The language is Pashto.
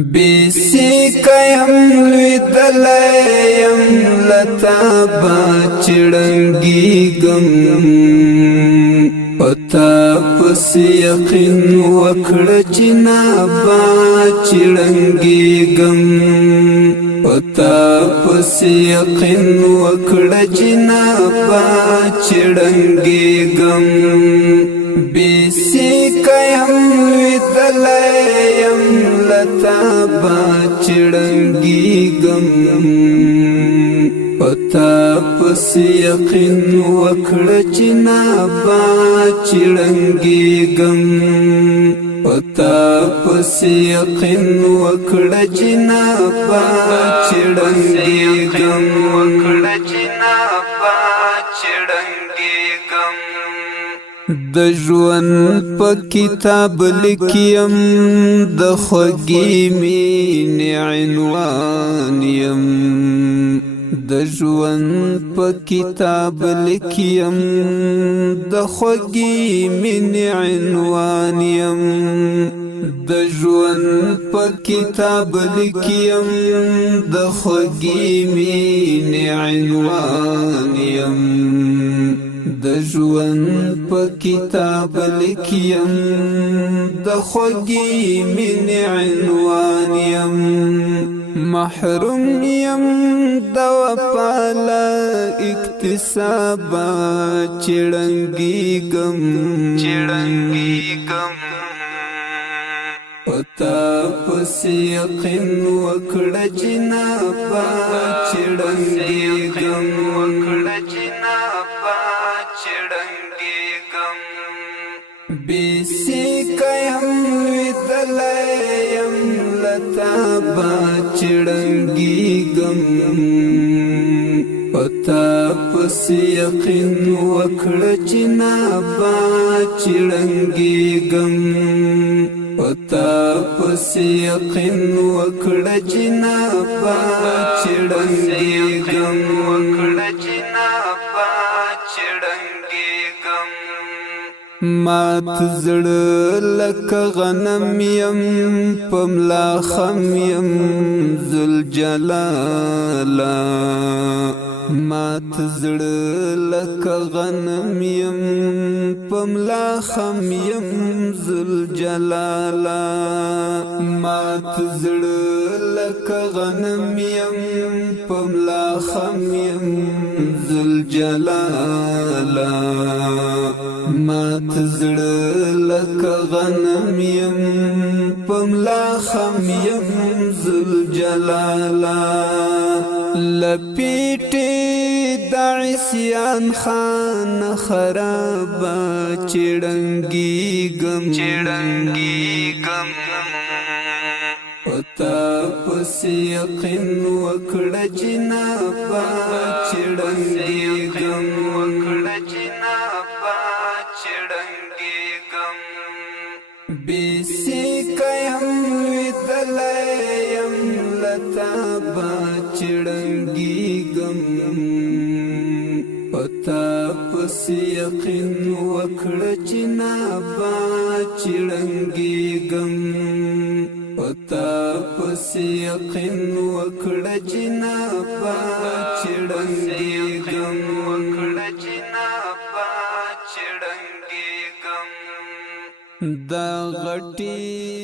بیسی کیم لویدلیم لتا باچڑنگی گم پتا پس یقین وکڑ چنا باچڑنگی گم پتا پس یقین وکڑ چنا باچڑنگی گم بیسی کیم لویدلیم لتا باچڑنگی گم پتا پس یقین وکڑ چنا باچڑنگی گم پتا پس یقین وکڑ چنا باچڑنگی گم د ژوند په کتاب لیکیم د خوږې مینې عنوان یم د ژوند په کتاب لیکیم د خوږې مینې عنوان یم د ژوند په کتاب لیکیم د خوږې مینې عنوان یم د ژوند په کتاب لیکیم د خوږې مینې عنوان یم محروم یم د وفا له اکتسابه چړنګېږم پتا پس یقین وکړه جنابه چړنګېږم بیسی کیم لویدلیم لتا باچڑنگی گم پتا پس یقین وکڑ چنا باچڑنگی گم پتا پس یقین وکڑ چنا باچڑنگی گم مات زړه لکه غنم یم پملا خم یم ذوالجلالا مات زړه لکه غنم یم پملا خم یم ذوالجلالا مات زړه لکه غنم یم پملا خم یم ذوالجلالا مات زړه لکه غنم یم پملا خم یم ذوالجلالا لپیټې د عصیان خان خرابه چړنګېږم پتا پس یقین وکړه جنابه چړنګېږم بیسی کیم لویدلیم لتا باچڑنگیږم پتا پس یقین وکړه چنا باچڑنگیږم پتا پس یقین وکړه چنا باچڑنگیږم دا غټي